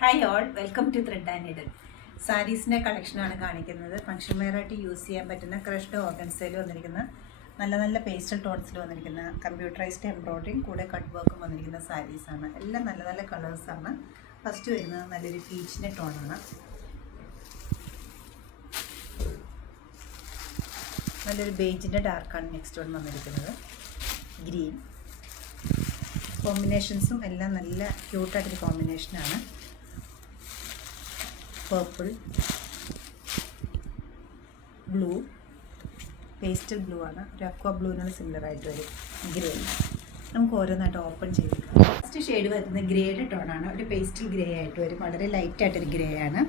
Hi all, welcome to thread and needle. സാരീസിൻ്റെ കളക്ഷനാണ് കാണിക്കുന്നത്. ഫംഗ്ഷൻ വെയറായിട്ട് യൂസ് ചെയ്യാൻ പറ്റുന്ന ക്രഷ്ഡ് ഓർഗൻസയിൽ വന്നിരിക്കുന്ന നല്ല നല്ല പേസ്റ്റൽ ടോൺസിൽ വന്നിരിക്കുന്ന കമ്പ്യൂട്ടറൈസ്ഡ് എംബ്രോയ്ഡറിയും കൂടെ കട്ട് വർക്കും വന്നിരിക്കുന്ന സാരീസാണ്. എല്ലാം നല്ല നല്ല കളേഴ്സാണ്. ഫസ്റ്റ് വരുന്നത് നല്ലൊരു പീച്ചിൻ്റെ ടോണാണ്. നല്ലൊരു ബേജിൻ്റെ ഡാർക്കാണ് നെക്സ്റ്റ് വൺ വന്നിരിക്കുന്നത്. ഗ്രീൻ കോമ്പിനേഷൻസും എല്ലാം നല്ല ക്യൂട്ടായിട്ടൊരു കോമ്പിനേഷനാണ്. പർപ്പിൾ, ബ്ലൂ, പേസ്റ്റൽ ബ്ലൂ ആണ്. ഒരു അക്വ ബ്ലൂവിനോട് സിമിലർ ആയിട്ട് വരും. ഗ്രേ നമുക്ക് ഓരോന്നായിട്ട് ഓപ്പൺ ചെയ്തെടുക്കാം. ഫസ്റ്റ് ഷെയ്ഡ് വരുന്നത് ഗ്രേയുടെ ടോണാണ്. ഒരു പേസ്റ്റൽ ഗ്രേ ആയിട്ട് വരും. വളരെ ലൈറ്റായിട്ടൊരു ഗ്രേ ആണ്.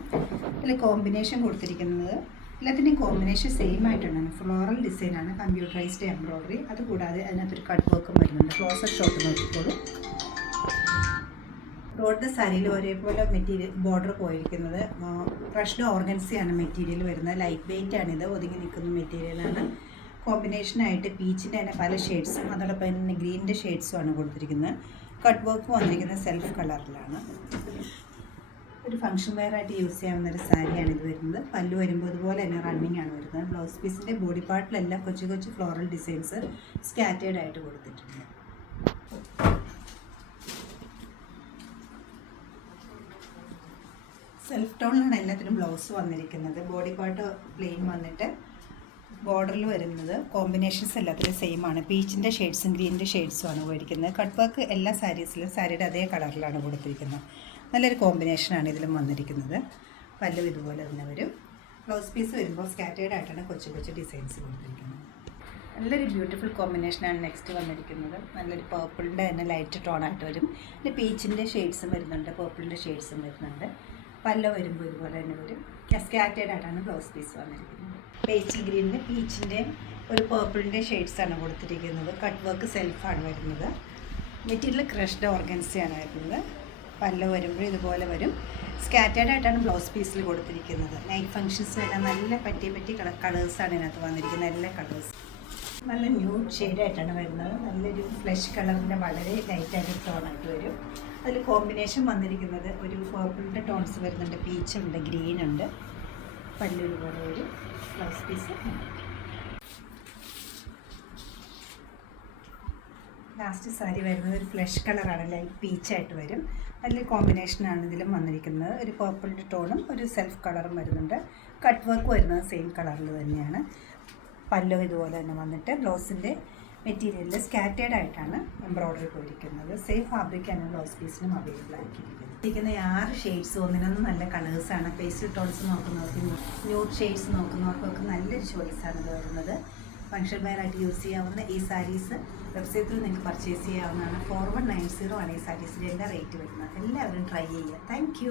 ഇതിൽ കോമ്പിനേഷൻ കൊടുത്തിരിക്കുന്നത് എല്ലാത്തിൻ്റെയും കോമ്പിനേഷൻ സെയിം ആയിട്ടാണ്. ഫ്ലോറൽ ഡിസൈനാണ്, കമ്പ്യൂട്ടറൈസ്ഡ് എംബ്രോയ്ഡറി. അതുകൂടാതെ അതിനകത്തൊരു കട്ട് വർക്കും വരുന്നുണ്ട്. ക്ലോസർ ഷോട്ട് നോക്കിക്കോളൂ. റോഡ് സാരിയിൽ ഒരേപോലെ മെറ്റീരിയൽ ബോർഡർ പോയിരിക്കുന്നത് ക്രഷ്ഡ് ഓർഗൻസിയാണ് മെറ്റീരിയൽ വരുന്നത്. ലൈറ്റ് വെയിറ്റ് ആണിത്, ഒതുങ്ങി നിൽക്കുന്ന മെറ്റീരിയലാണ്. കോമ്പിനേഷനായിട്ട് പീച്ചിൻ്റെ തന്നെ പല ഷെയ്ഡ്സും അതോടൊപ്പം തന്നെ ഗ്രീനിൻ്റെ ഷെയ്ഡ്സും ആണ് കൊടുത്തിരിക്കുന്നത്. കട്ട് വർക്ക് വന്നിരിക്കുന്നത് സെൽഫ് കളറിലാണ്. ഒരു ഫംഗ്ഷൻ വെയറായിട്ട് യൂസ് ചെയ്യാവുന്നൊരു സാരിയാണ് ഇത് വരുന്നത്. പല്ലു വരുമ്പോൾ ഇതുപോലെ തന്നെ റണ്ണിങ് ആണ് വരുന്നത്. ബ്ലൗസ് പീസിൻ്റെ ബോഡി പാർട്ടിലെല്ലാം കൊച്ചു കൊച്ചു ഫ്ലോറൽ ഡിസൈൻസ് സ്കാറ്റേഡ് ആയിട്ട് കൊടുത്തിട്ടുണ്ട്. സെൽഫ് ടോണിലാണ് എല്ലാത്തിനും ബ്ലൗസ് വന്നിരിക്കുന്നത്. ബോഡി പാർട്ട് പ്ലെയിൻ വന്നിട്ട് ബോർഡറിൽ വരുന്നത് കോമ്പിനേഷൻസ് എല്ലാത്തിനും സെയിം ആണ്. പീച്ചിൻ്റെ ഷെയ്ഡ്സും ഗ്രീനിൻ്റെ ഷെയ്ഡ്സും ആണ് പോയിരിക്കുന്നത്. കട്ട് വർക്ക് എല്ലാ സാരീസിലും സാരിയുടെ അതേ കളറിലാണ് കൊടുത്തിരിക്കുന്നത്. നല്ലൊരു കോമ്പിനേഷനാണ് ഇതിലും വന്നിരിക്കുന്നത്. പല്ലും ഇതുപോലെ തന്നെ വരും. ബ്ലൗസ് പീസ് വരുമ്പോൾ സ്കാറ്റേഡ് ആയിട്ടാണ് കൊച്ചു കൊച്ചു ഡിസൈൻസ് കൊടുത്തിരിക്കുന്നത്. നല്ലൊരു ബ്യൂട്ടിഫുൾ കോമ്പിനേഷനാണ് നെക്സ്റ്റ് വന്നിരിക്കുന്നത്. നല്ലൊരു പേർപ്പിളിൻ്റെ തന്നെ ലൈറ്റ് ടോണായിട്ട് വരും. പിന്നെ പീച്ചിൻ്റെ ഷെയ്ഡ്സും വരുന്നുണ്ട്, പേർപ്പിളിൻ്റെ ഷെയ്ഡ്സും വരുന്നുണ്ട്. പല്ല വരുമ്പോൾ ഇതുപോലെ തന്നെ വരും. സ്കാറ്റേഡ് ആയിട്ടാണ് ബ്ലൗസ് പീസ് വന്നിരിക്കുന്നത്. പേസ്റ്റൽ ഗ്രീനിൻ്റെ പീച്ചിൻ്റെ ഒരു പേർപ്പിളിൻ്റെ ഷെയ്ഡ്സാണ് കൊടുത്തിരിക്കുന്നത്. കട്ട് വർക്ക് സെൽഫാണ് വരുന്നത്. മെറ്റീരിയൽ ക്രഷ്ഡ് ഓർഗൻസിയാണ് വരുന്നത്. പല്ല വരുമ്പോൾ ഇതുപോലെ വരും. സ്കാറ്റേഡ് ആയിട്ടാണ് ബ്ലൗസ് പീസിൽ കൊടുത്തിരിക്കുന്നത്. നൈറ്റ് ഫങ്ഷൻസ് എല്ലാം നല്ല പറ്റി കളേഴ്സാണ് ഇതിനകത്ത് വന്നിരിക്കുന്നത്. എല്ലാ കളേഴ്സ് നല്ല ന്യൂഡ് ഷെയ്ഡായിട്ടാണ് വരുന്നത്. നല്ലൊരു ഫ്ലഷ് കളറിൻ്റെ വളരെ ലൈറ്റായിട്ട് ടോണായിട്ട് വരും. അതിൽ കോമ്പിനേഷൻ വന്നിരിക്കുന്നത് ഒരു പേർപ്പിളിൻ്റെ ടോൺസ് വരുന്നുണ്ട്, പീച്ചുണ്ട്, ഗ്രീനുണ്ട്. പല്ലു പോലെ ഒരു ബ്ലൗസ് പീസ്. ലാസ്റ്റ് സാരി വരുന്നത് ഒരു ഫ്ലഷ് കളറാണ്, ലൈറ്റ് പീച്ചായിട്ട് വരും. അതിൽ കോമ്പിനേഷനാണ് ഇതിലും വന്നിരിക്കുന്നത്. ഒരു പേർപ്പിളിൻ്റെ ടോണും ഒരു സെൽഫ് കളറും വരുന്നുണ്ട്. കട്ട് വർക്ക് വരുന്നത് സെയിം കളറിൽ തന്നെയാണ്. പല്ലു ഇതുപോലെ തന്നെ വന്നിട്ട് ബ്ലൗസിൻ്റെ മെറ്റീരിയലിൽ സ്കാറ്റേഡ് ആയിട്ടാണ് എംബ്രോയ്ഡറി പോയിരിക്കുന്നത്. സെയിം ഫാബ്രിക്കാണ് ബ്ലൗസ് പീസിനും അവൈലബിൾ ആക്കിയിരിക്കുന്നത്. 6 ഷെയ്ഡ്സ് ഒന്നിനൊന്നും നല്ല കളേഴ്സാണ്. പേസ്റ്റൽ ടോൺസ് നോക്കുന്നവർക്ക്, ന്യൂഡ് ഷെയ്ഡ്സ് നോക്കുന്നവർക്കൊക്കെ നല്ലൊരു ചോയ്സാണ് ഇത് വരുന്നത്. ഫംഗ്ഷൻ വെയറായിട്ട് യൂസ് ചെയ്യാവുന്ന ഈ സാരീസ് വെബ്സൈറ്റിൽ നിങ്ങൾക്ക് പർച്ചേസ് ചെയ്യാവുന്നതാണ്. 4190 ആണ് ഈ സാരീസിൻ്റെ എല്ലാ റേറ്റ് വരുന്നത്. എല്ലാവരും ട്രൈ ചെയ്യുക. താങ്ക്